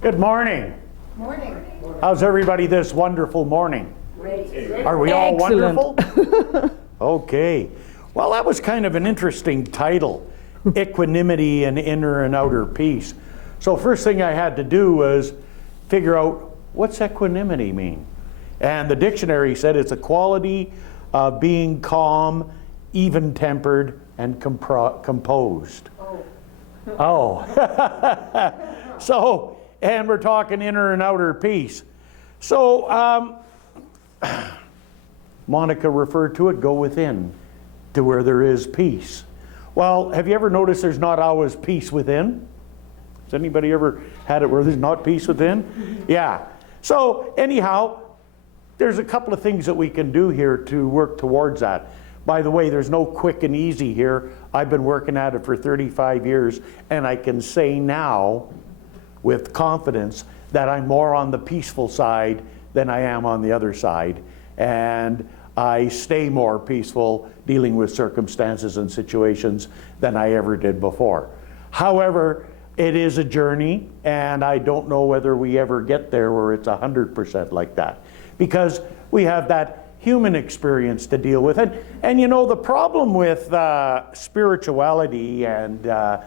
Good morning. Morning. How's everybody this wonderful morning? Great. Are we all Excellent. wonderful? Okay. Well, that was kind of an interesting title, Equanimity and Inner and Outer Peace. So first thing I had to do was figure out, what's equanimity mean? And the dictionary said it's a quality of being calm, even-tempered, and composed. Oh. So, and we're talking inner and outer peace. So, Monica referred to it, go within, to where there is peace. Well, have you ever noticed there's not always peace within? Has anybody ever had it where there's not peace within? Yeah. So, anyhow, there's a couple of things that we can do here to work towards that. By the way, there's no quick and easy here. I've been working at it for 35 years, and I can say now with confidence that I'm more on the peaceful side than I am on the other side. And I stay more peaceful dealing with circumstances and situations than I ever did before. However, it is a journey, and I don't know whether we ever get there where it's 100% like that, because we have that human experience to deal with. And you know, the problem with spirituality and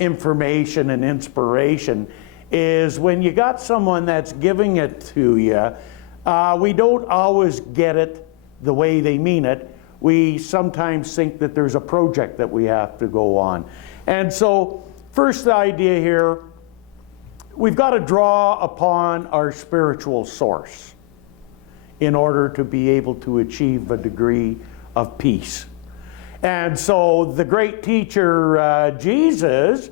information and inspiration is when you got someone that's giving it to you, we don't always get it the way they mean it. We sometimes think that there's a project that we have to go on. And so, first idea here, we've got to draw upon our spiritual source in order to be able to achieve a degree of peace. And so the great teacher, Jesus,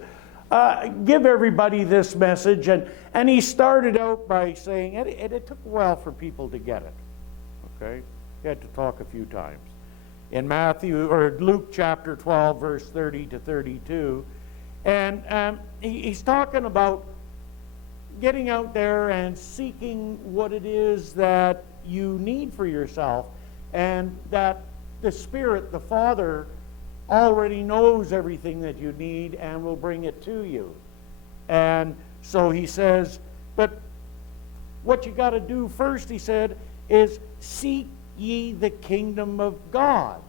give everybody this message, and he started out by saying, and it took a while for people to get it, okay? He had to talk a few times. In Luke chapter 12, verse 30 to 32, and he's talking about getting out there and seeking what it is that you need for yourself, and that the Spirit, the Father, already knows everything that you need and will bring it to you. And so he says, but what you got to do first, he said, is seek ye the kingdom of God.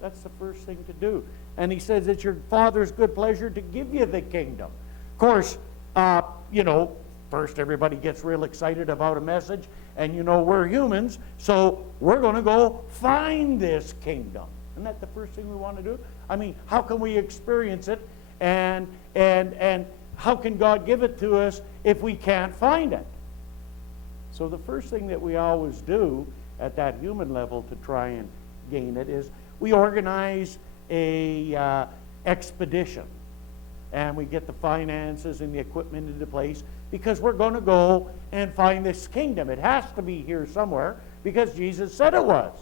That's the first thing to do. And he says it's your Father's good pleasure to give you the kingdom. Of course, you know, first everybody gets real excited about a message, and you know we're humans, so we're going to go find this kingdom. Isn't that the first thing we want to do? I mean, how can we experience it, and how can God give it to us if we can't find it? So the first thing that we always do at that human level to try and gain it is we organize a expedition, and we get the finances and the equipment into place, because we're going to go and find this kingdom. It has to be here somewhere, because Jesus said it was.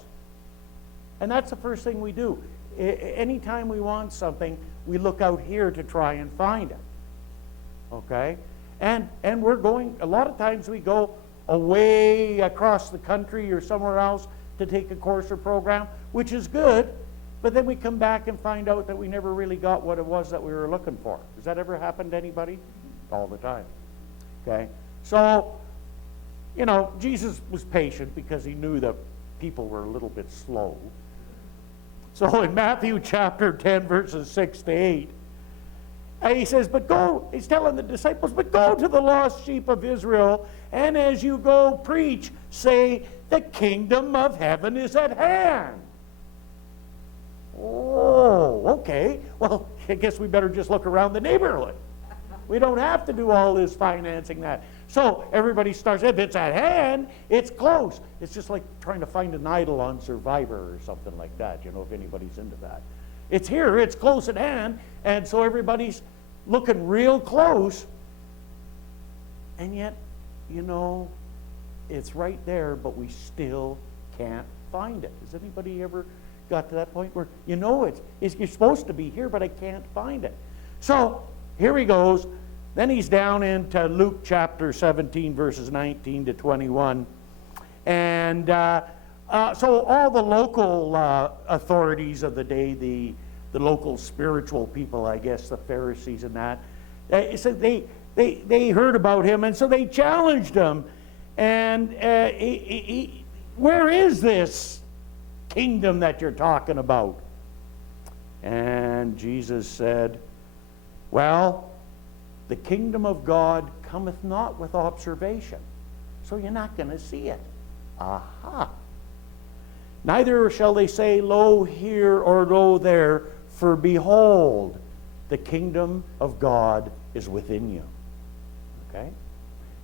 And that's the first thing we do. Anytime we want something, we look out here to try and find it. Okay? And we're going, a lot of times we go away across the country or somewhere else to take a course or program, which is good, but then we come back and find out that we never really got what it was that we were looking for. Has that ever happened to anybody? All the time. Okay? So, you know, Jesus was patient because he knew that people were a little bit slow. So in Matthew chapter 10, verses 6 to 8, he says, but go, he's telling the disciples, but go to the lost sheep of Israel, and as you go preach, say, the kingdom of heaven is at hand. Oh, okay. Well, I guess we better just look around the neighborhood. We don't have to do all this financing that. So everybody starts, if it's at hand, it's close. It's just like trying to find an idol on Survivor or something like that, you know, if anybody's into that. It's here, it's close at hand, and so everybody's looking real close, and yet, you know, it's right there, but we still can't find it. Has anybody ever got to that point where, you know, you're supposed to be here, but I can't find it? So here he goes. Then he's down into Luke chapter 17, verses 19 to 21. And so all the local authorities of the day, the local spiritual people, I guess, the Pharisees and that, so they heard about him, and so they challenged him. And where is this kingdom that you're talking about? And Jesus said, well, the kingdom of God cometh not with observation. So you're not going to see it. Aha. Neither shall they say, lo here or lo there, for behold, the kingdom of God is within you. Okay?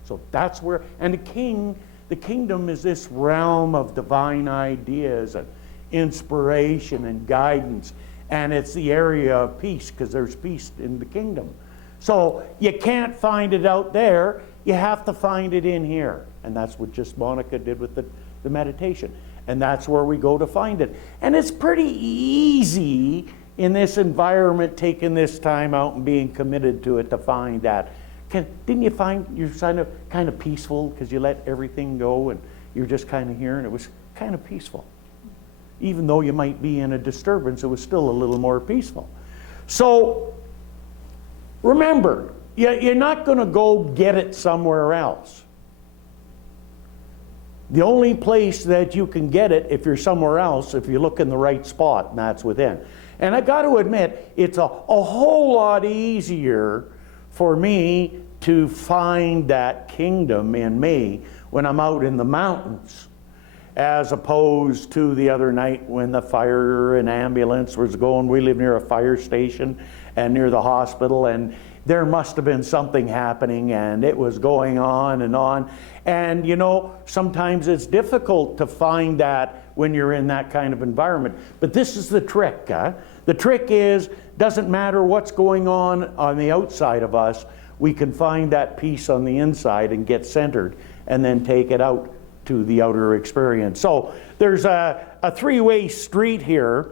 So that's where, and the kingdom is this realm of divine ideas and inspiration and guidance. And it's the area of peace, because there's peace in the kingdom. So you can't find it out there. You have to find it in here. And that's what just Monica did with the meditation. And that's where we go to find it. And it's pretty easy in this environment, taking this time out and being committed to it, to find that. Didn't you find you're kind of peaceful because you let everything go and you're just kind of here, and it was kind of peaceful? Even though you might be in a disturbance, it was still a little more peaceful. So remember, you're not going to go get it somewhere else. The only place that you can get it, if you're somewhere else, if you look in the right spot, and that's within. And I got to admit, it's a whole lot easier for me to find that kingdom in me when I'm out in the mountains, as opposed to the other night when the fire and ambulance was going. We live near a fire station and near the hospital, and there must have been something happening, and it was going on and on. And you know, sometimes it's difficult to find that when you're in that kind of environment. But this is the trick. The trick is, doesn't matter what's going on the outside of us, we can find that peace on the inside and get centered, and then take it out to the outer experience. So there's a three-way street here.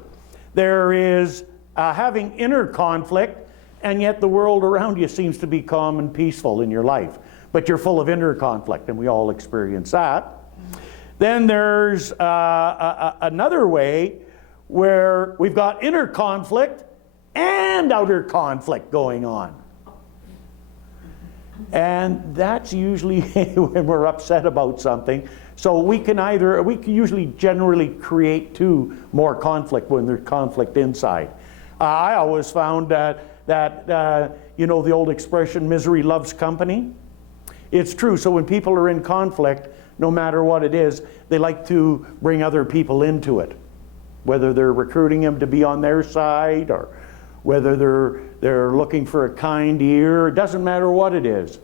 There is having inner conflict, and yet the world around you seems to be calm and peaceful in your life. But you're full of inner conflict, and we all experience that. Then there's another way where we've got inner conflict and outer conflict going on. And that's usually when we're upset about something. So we can usually generally create more conflict when there's conflict inside. I always found that you know the old expression, misery loves company? It's true. So when people are in conflict, no matter what it is, they like to bring other people into it. Whether they're recruiting them to be on their side, or whether they're looking for a kind ear, it doesn't matter what it is.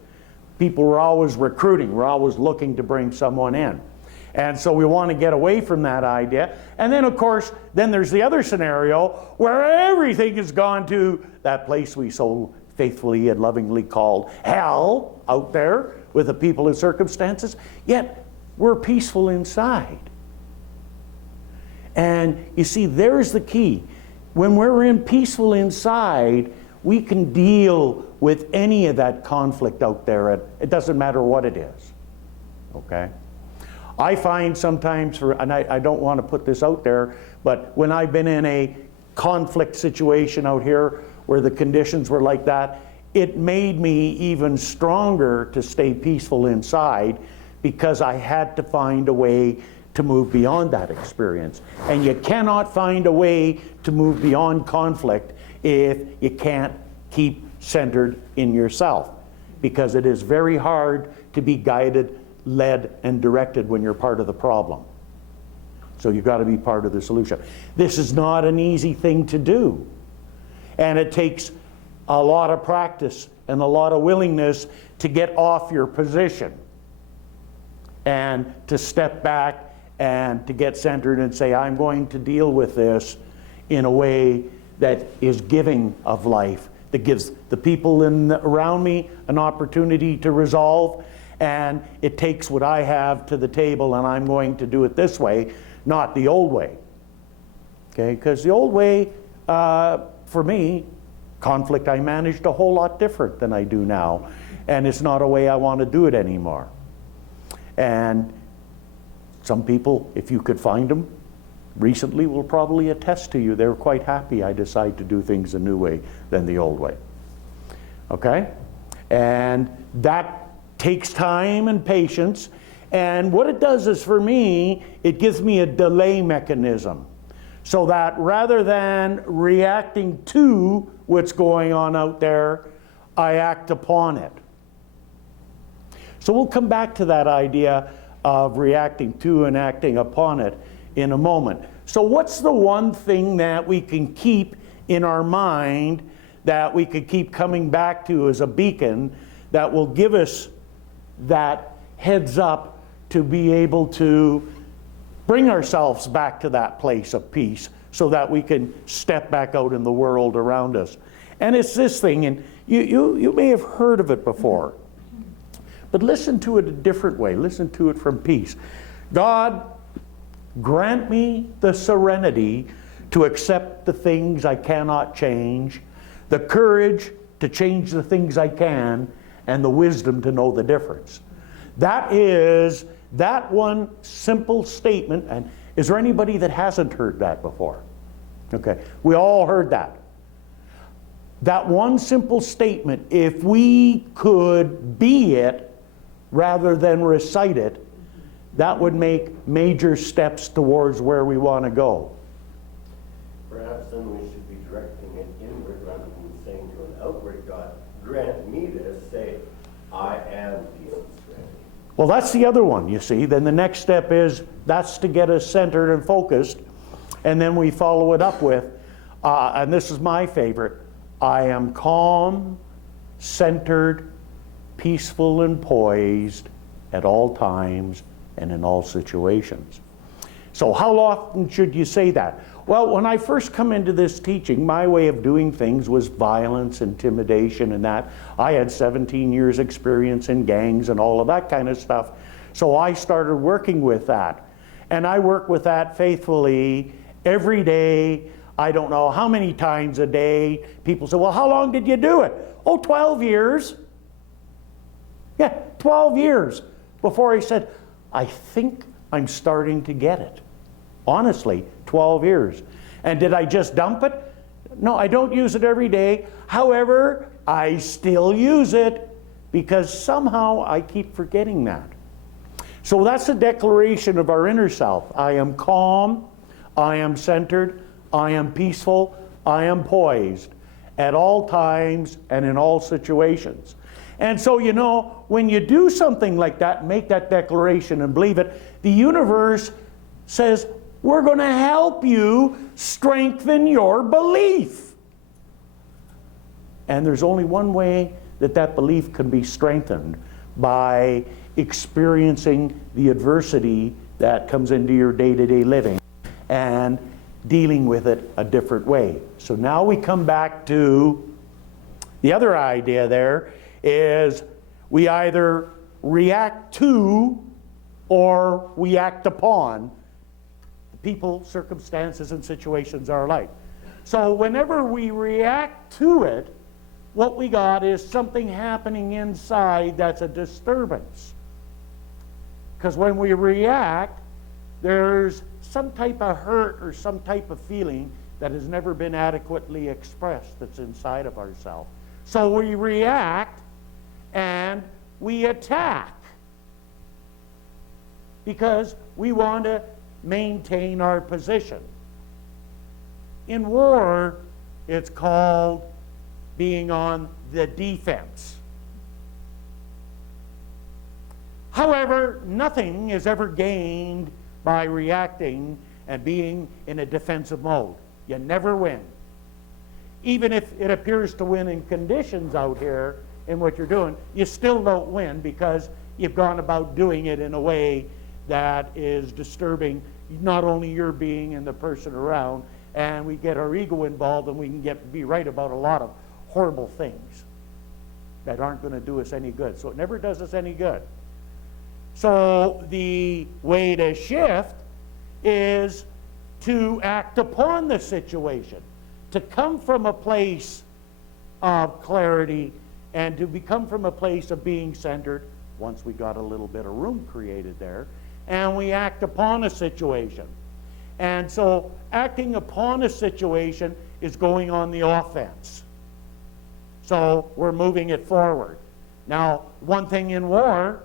People are always recruiting. We're always looking to bring someone in. And so we want to get away from that idea. And then, of course, then there's the other scenario where everything has gone to that place we so faithfully and lovingly called hell out there with the people and circumstances, yet we're peaceful inside. And you see, there's the key. When we're in peaceful inside, we can deal with any of that conflict out there. It doesn't matter what it is. Okay? I find sometimes, and I don't want to put this out there, but when I've been in a conflict situation out here where the conditions were like that, it made me even stronger to stay peaceful inside, because I had to find a way to move beyond that experience. And you cannot find a way to move beyond conflict if you can't keep centered in yourself, because it is very hard to be guided, led, and directed when you're part of the problem. So you've got to be part of the solution. This is not an easy thing to do, and it takes a lot of practice and a lot of willingness to get off your position and to step back and to get centered and say, I'm going to deal with this in a way that is giving of life, that gives the people around me an opportunity to resolve, and it takes what I have to the table, and I'm going to do it this way, not the old way. Okay, because the old way, for me, conflict I managed a whole lot different than I do now, and it's not a way I want to do it anymore. And some people, if you could find them recently, will probably attest to you. They're quite happy I decide to do things a new way than the old way. Okay? And that takes time and patience. And what it does is, for me, it gives me a delay mechanism. So that rather than reacting to what's going on out there, I act upon it. So we'll come back to that idea of reacting to and acting upon it in a moment. So what's the one thing that we can keep in our mind, that we could keep coming back to as a beacon, that will give us that heads up to be able to bring ourselves back to that place of peace, so that we can step back out in the world around us? And it's this thing, and you may have heard of it before, but listen to it a different way. Listen to it from peace. God, grant me the serenity to accept the things I cannot change, the courage to change the things I can, and the wisdom to know the difference. That is that one simple statement. And is there anybody that hasn't heard that before? Okay, we all heard that. That one simple statement, if we could be it rather than recite it, that would make major steps towards where we want to go. Perhaps then we should be directing it inward rather than saying to an outward God, grant me this. Say, I am peace and serenity. Well, that's the other one, you see. Then the next step is, that's to get us centered and focused. And then we follow it up with, and this is my favorite, I am calm, centered, peaceful, and poised at all times and in all situations. So how often should you say that? Well, when I first come into this teaching, my way of doing things was violence, intimidation, and that. I had 17 years experience in gangs and all of that kind of stuff. So I started working with that. And I work with that faithfully every day. I don't know how many times a day. People say, well, how long did you do it? Oh, 12 years. Yeah, 12 years before I said, I think I'm starting to get it. Honestly, 12 years. And did I just dump it? No, I don't use it every day. However, I still use it because somehow I keep forgetting that. So that's a declaration of our inner self. I am calm, I am centered, I am peaceful, I am poised at all times and in all situations. And so, you know, when you do something like that, make that declaration and believe it, the universe says, we're going to help you strengthen your belief. And there's only one way that that belief can be strengthened, by experiencing the adversity that comes into your day-to-day living and dealing with it a different way. So now we come back to the other idea there is we either react to or we act upon the people, circumstances, and situations are like. So whenever we react to it, what we got is something happening inside that's a disturbance. Because when we react, there's some type of hurt or some type of feeling that has never been adequately expressed that's inside of ourselves. So we react and we attack because we want to maintain our position. In war, it's called being on the defense. However, nothing is ever gained by reacting and being in a defensive mode. You never win. Even if it appears to win in conditions out here in what you're doing, you still don't win because you've gone about doing it in a way that is disturbing not only your being and the person around, and we get our ego involved and we can be right about a lot of horrible things that aren't going to do us any good. So it never does us any good. So the way to shift is to act upon the situation, to come from a place of clarity and to become from a place of being centered once we got a little bit of room created there, and we act upon a situation. And so acting upon a situation is going on the offense. So we're moving it forward. Now, one thing in war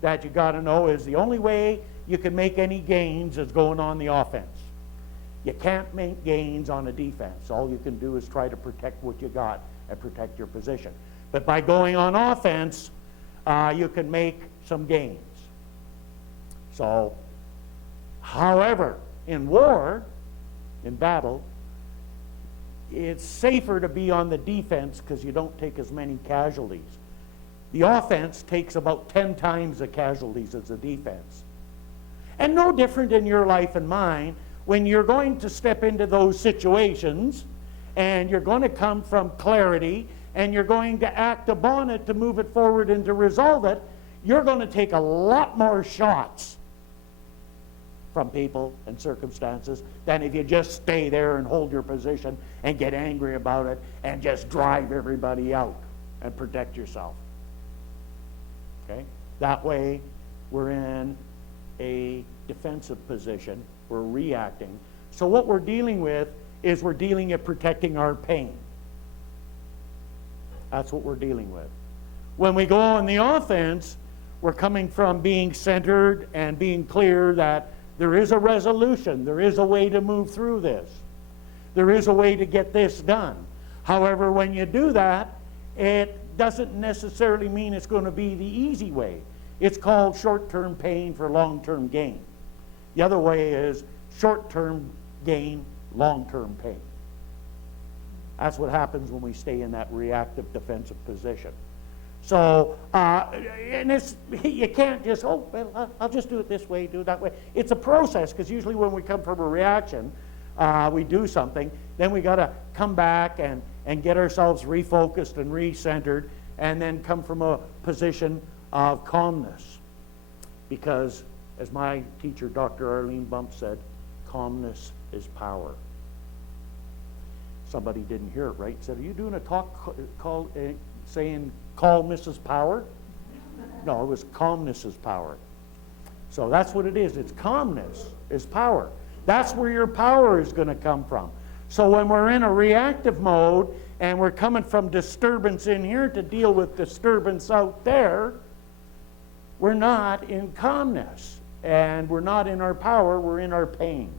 that you got to know is the only way you can make any gains is going on the offense. You can't make gains on a defense. All you can do is try to protect what you got and protect your position. But by going on offense, you can make some gains. So, however, in war, in battle, it's safer to be on the defense because you don't take as many casualties. The offense takes about 10 times the casualties as the defense. And no different in your life and mine. When you're going to step into those situations and you're going to come from clarity and you're going to act upon it to move it forward and to resolve it, you're going to take a lot more shots from people and circumstances than if you just stay there and hold your position and get angry about it and just drive everybody out and protect yourself. Okay? That way, we're in a defensive position. We're reacting. So what we're dealing with is we're dealing at protecting our pain. That's what we're dealing with. When we go on the offense, we're coming from being centered and being clear that there is a resolution. There is a way to move through this. There is a way to get this done. However, when you do that, it doesn't necessarily mean it's going to be the easy way. It's called short-term pain for long-term gain. The other way is short-term gain, long-term pain. That's what happens when we stay in that reactive defensive position. So, and you can't just, oh, well, I'll just do it this way, do it that way. It's a process, because usually when we come from a reaction, we do something, then we got to come back and get ourselves refocused and recentered, and then come from a position of calmness. Because, as my teacher, Dr. Arlene Bump, said, calmness is power. Somebody didn't hear it right. Said, are you doing a talk saying call Mrs. Power? No, it was calmness is power. So that's what it is. It's calmness is power. That's where your power is going to come from. So when we're in a reactive mode and we're coming from disturbance in here to deal with disturbance out there, we're not in calmness. And we're not in our power, we're in our pain.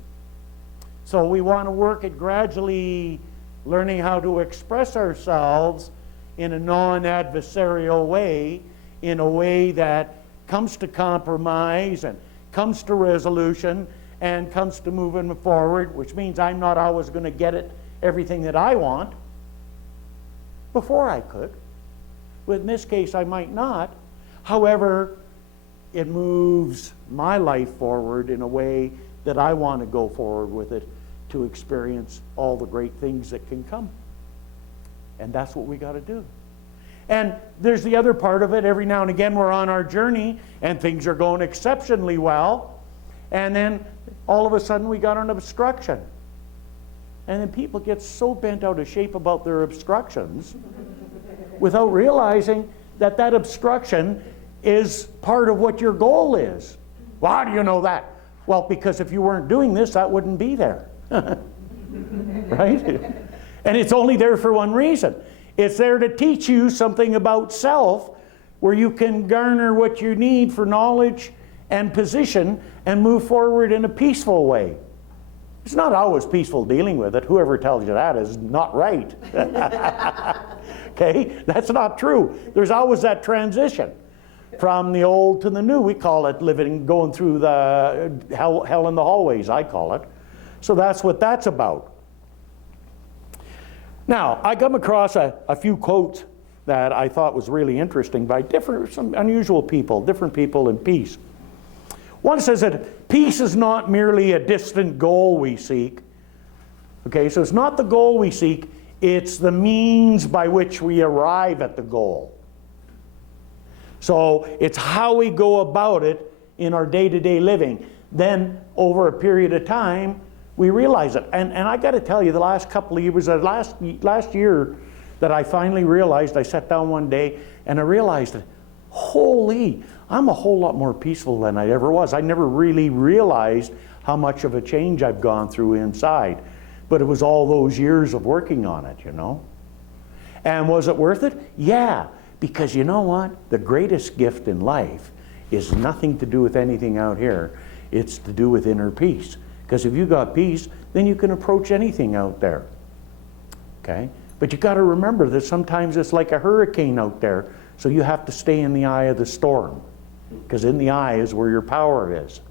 So we want to work at gradually learning how to express ourselves in a non-adversarial way, in a way that comes to compromise and comes to resolution and comes to moving forward, which means I'm not always going to get it, everything that I want. Before I could. But in this case, I might not. However, it moves my life forward in a way that I want to go forward with it to experience all the great things that can come. And that's what we got to do. And there's the other part of it. Every now and again we're on our journey and things are going exceptionally well. And then all of a sudden we got an obstruction. And then people get so bent out of shape about their obstructions without realizing that that obstruction is part of what your goal is. Well, how do you know that? Well, because if you weren't doing this, that wouldn't be there. Right? And it's only there for one reason. It's there to teach you something about self, where you can garner what you need for knowledge and position and move forward in a peaceful way. It's not always peaceful dealing with it. Whoever tells you that is not right. Okay? That's not true. There's always that transition from the old to the new. We call it going through the hell in the hallways, I call it. So that's what that's about. Now, I come across a few quotes that I thought was really interesting by some unusual people, different people in peace. One says that peace is not merely a distant goal we seek. Okay, so it's not the goal we seek, it's the means by which we arrive at the goal. So it's how we go about it in our day-to-day living. Then, over a period of time, we realize it. And I got to tell you, the last couple of years, last year that I finally realized, I sat down one day and I realized that, holy, I'm a whole lot more peaceful than I ever was. I never really realized how much of a change I've gone through inside. But it was all those years of working on it, you know. And was it worth it? Yeah, Because you know what? The greatest gift in life is nothing to do with anything out here. It's to do with inner peace. Because if you got peace, then you can approach anything out there. Okay? But you got to remember that sometimes it's like a hurricane out there, so you have to stay in the eye of the storm. Because in the eye is where your power is.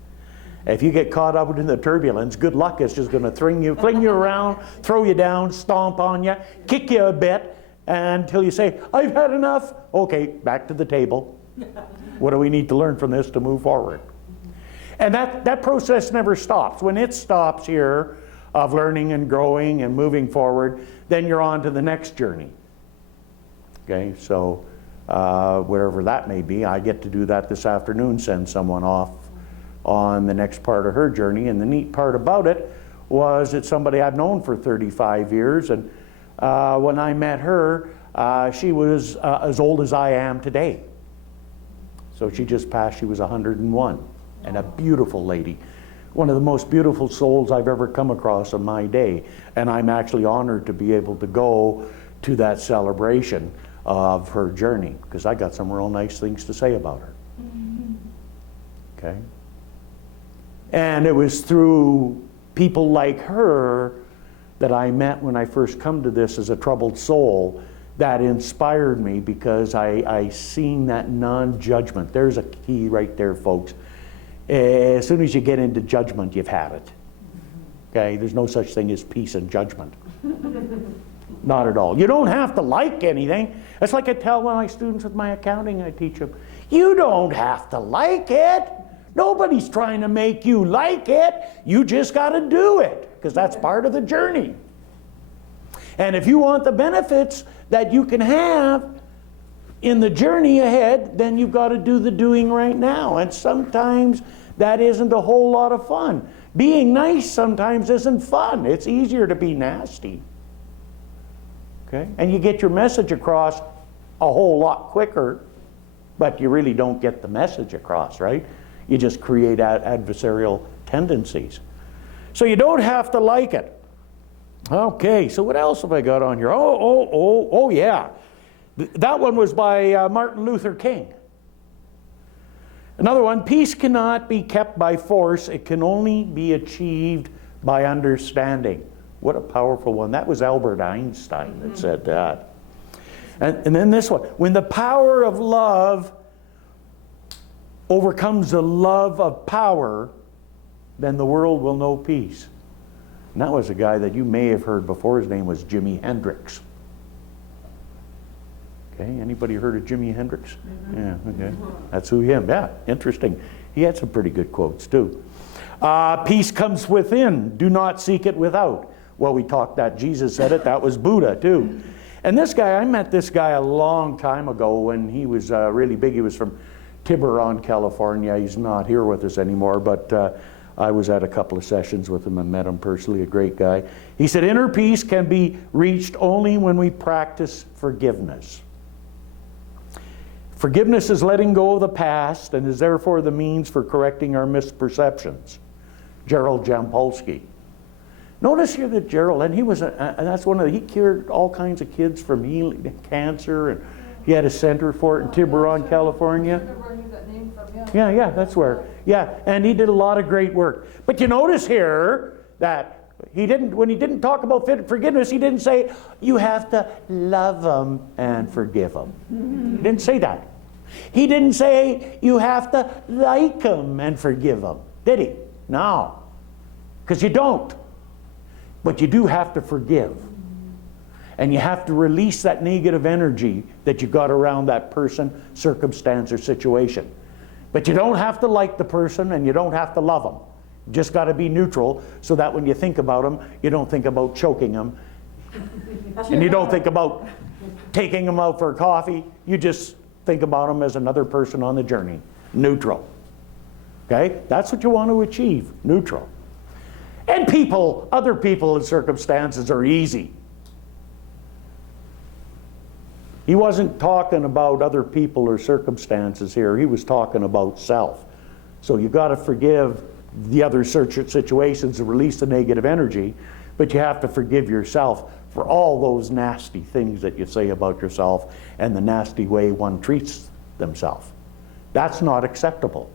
If you get caught up in the turbulence, good luck. It's just going to fling you around, throw you down, stomp on you, kick you a bit, until you say, I've had enough. Okay, back to the table. What do we need to learn from this to move forward? And that process never stops. When it stops here of learning and growing and moving forward, then you're on to the next journey. Okay, so wherever that may be, I get to do that this afternoon, send someone off on the next part of her journey. And the neat part about it was it's somebody I've known for 35 years. And when I met her, she was as old as I am today. So she just passed, she was 101. And a beautiful lady. One of the most beautiful souls I've ever come across in my day. And I'm actually honored to be able to go to that celebration of her journey, because I got some real nice things to say about her. Okay? And it was through people like her that I met when I first come to this as a troubled soul that inspired me, because I seen that non-judgment. There's a key right there, folks. As soon as you get into judgment, you've had it. Okay? There's no such thing as peace and judgment. Not at all. You don't have to like anything. It's like I tell my students with my accounting, I teach them, you don't have to like it. Nobody's trying to make you like it. You just got to do it, because that's part of the journey. And if you want the benefits that you can have in the journey ahead, then you've got to do the doing right now. And sometimes that isn't a whole lot of fun. Being nice sometimes isn't fun. It's easier to be nasty. Okay? And you get your message across a whole lot quicker, but you really don't get the message across, right? You just create adversarial tendencies. So you don't have to like it. Okay, so what else have I got on here? Oh, yeah. That one was by Martin Luther King. Another one, peace cannot be kept by force. It can only be achieved by understanding. What a powerful one. That was Albert Einstein that said that. And then this one, when the power of love overcomes the love of power, then the world will know peace. And that was a guy that you may have heard before. His name was Jimi Hendrix. Okay, anybody heard of Jimi Hendrix? Yeah, okay. That's yeah, interesting. He had some pretty good quotes too. Peace comes within, do not seek it without. Well, we talked that, Jesus said it, that was Buddha too. And this guy, I met this guy a long time ago when he was really big. He was from Tiburon, California. He's not here with us anymore, but I was at a couple of sessions with him and met him personally, a great guy. He said, inner peace can be reached only when we practice forgiveness. Forgiveness is letting go of the past and is therefore the means for correcting our misperceptions. Gerald Jampolsky. Notice here that Gerald, and he was, that's one of he cured all kinds of kids from cancer, and he had a center for it in Tiburon, California. Yeah, that's where. Yeah, and he did a lot of great work. But you notice here that when he didn't talk about forgiveness, he didn't say, you have to love them and forgive them. He didn't say that. He didn't say, you have to like them and forgive them. Did he? No. Because you don't. But you do have to forgive. And you have to release that negative energy that you got around that person, circumstance, or situation. But you don't have to like the person and you don't have to love them. You just got to be neutral so that when you think about them, you don't think about choking them. And you don't think about taking them out for coffee. You just think about them as another person on the journey. Neutral. Okay? That's what you want to achieve. Neutral. And people, other people and circumstances are easy. He wasn't talking about other people or circumstances here. He was talking about self. So you've got to forgive the other situations and release the negative energy, but you have to forgive yourself for all those nasty things that you say about yourself and the nasty way one treats themselves. That's not acceptable.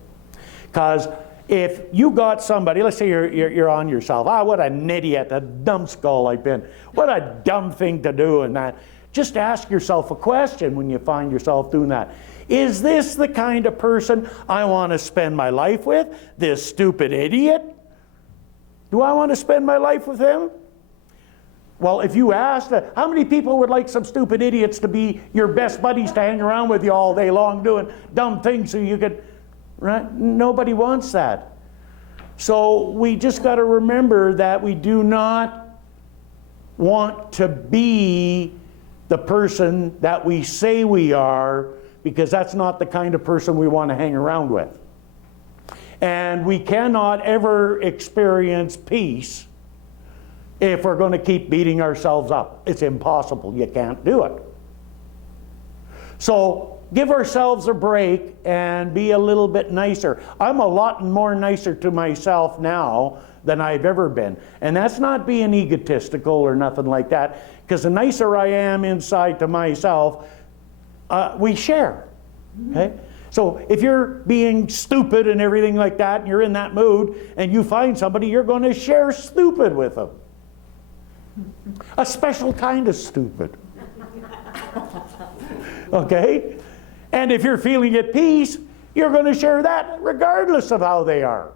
Because if you got somebody, let's say you're on yourself, what an idiot, a dumb skull I've been, what a dumb thing to do and that. Just ask yourself a question when you find yourself doing that. Is this the kind of person I want to spend my life with? This stupid idiot? Do I want to spend my life with him? Well, if you asked, how many people would like some stupid idiots to be your best buddies to hang around with you all day long doing dumb things so you could, right? Nobody wants that. So we just got to remember that we do not want to be the person that we say we are, because that's not the kind of person we want to hang around with. And we cannot ever experience peace if we're going to keep beating ourselves up. It's impossible. You can't do it. So give ourselves a break and be a little bit nicer. I'm a lot more nicer to myself now than I've ever been. And that's not being egotistical or nothing like that, because the nicer I am inside to myself, we share. Okay? So if you're being stupid and everything like that, and you're in that mood, and you find somebody, you're going to share stupid with them. A special kind of stupid. Okay? And if you're feeling at peace, you're going to share that regardless of how they are.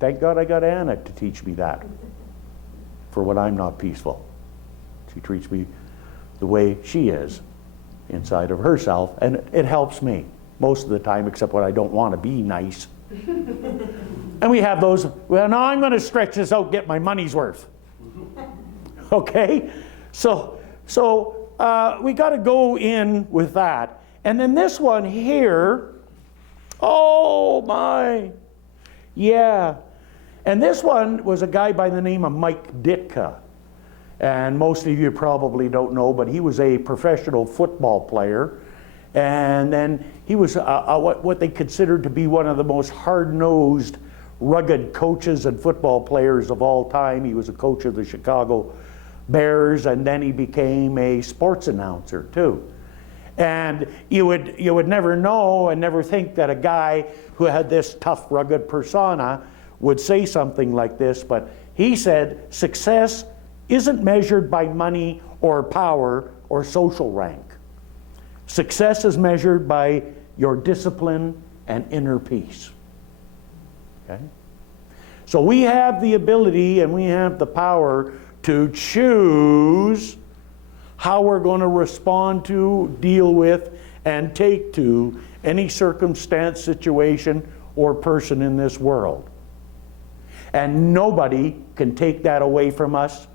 Thank God I got Anna to teach me that for when I'm not peaceful. She treats me the way she is inside of herself, and it helps me most of the time, except when I don't want to be nice. And we have those, well, now I'm going to stretch this out, get my money's worth. Okay? So we got to go in with that. And then this one here, oh my, yeah. And this one was a guy by the name of Mike Ditka. And most of you probably don't know, but he was a professional football player. And then he was what they considered to be one of the most hard-nosed, rugged coaches and football players of all time. He was a coach of the Chicago Bears, and then he became a sports announcer too. And you would never know and never think that a guy who had this tough, rugged persona would say something like this, but he said, success isn't measured by money or power or social rank. Success is measured by your discipline and inner peace. Okay? So we have the ability and we have the power to choose how we're going to respond to, deal with, and take to any circumstance, situation, or person in this world. And nobody can take that away from us,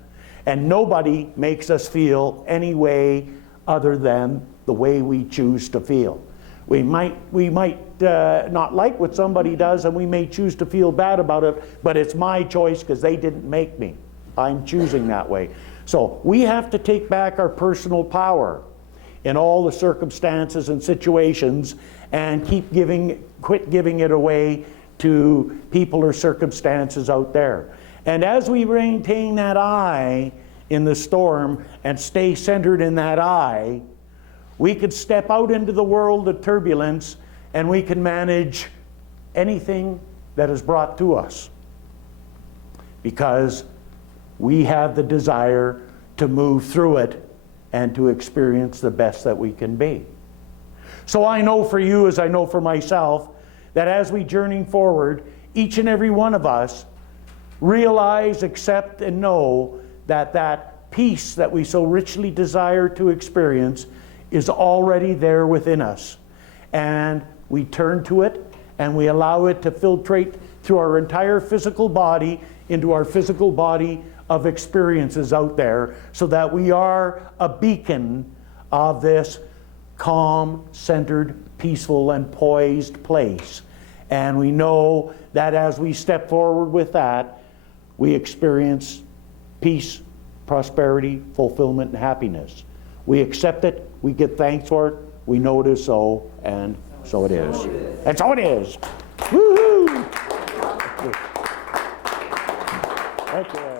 and nobody makes us feel any way other than the way we choose to feel. We might not like what somebody does, and we may choose to feel bad about it, but it's my choice because they didn't make me. I'm choosing that way. So we have to take back our personal power in all the circumstances and situations and quit giving it away to people or circumstances out there. And as we maintain that eye in the storm and stay centered in that eye, we could step out into the world of turbulence and we can manage anything that is brought to us, because we have the desire to move through it and to experience the best that we can be. So I know for you, as I know for myself, that as we journey forward, each and every one of us realize, accept, and know that that peace that we so richly desire to experience is already there within us. And we turn to it and we allow it to filtrate through our entire physical body into our physical body of experiences out there, so that we are a beacon of this calm, centered, peaceful, and poised place. And we know that as we step forward with that, we experience peace, prosperity, fulfillment, and happiness. We accept it, we give thanks for it, we know it is so, and so it is. And so it is. Woo-hoo! Thank you.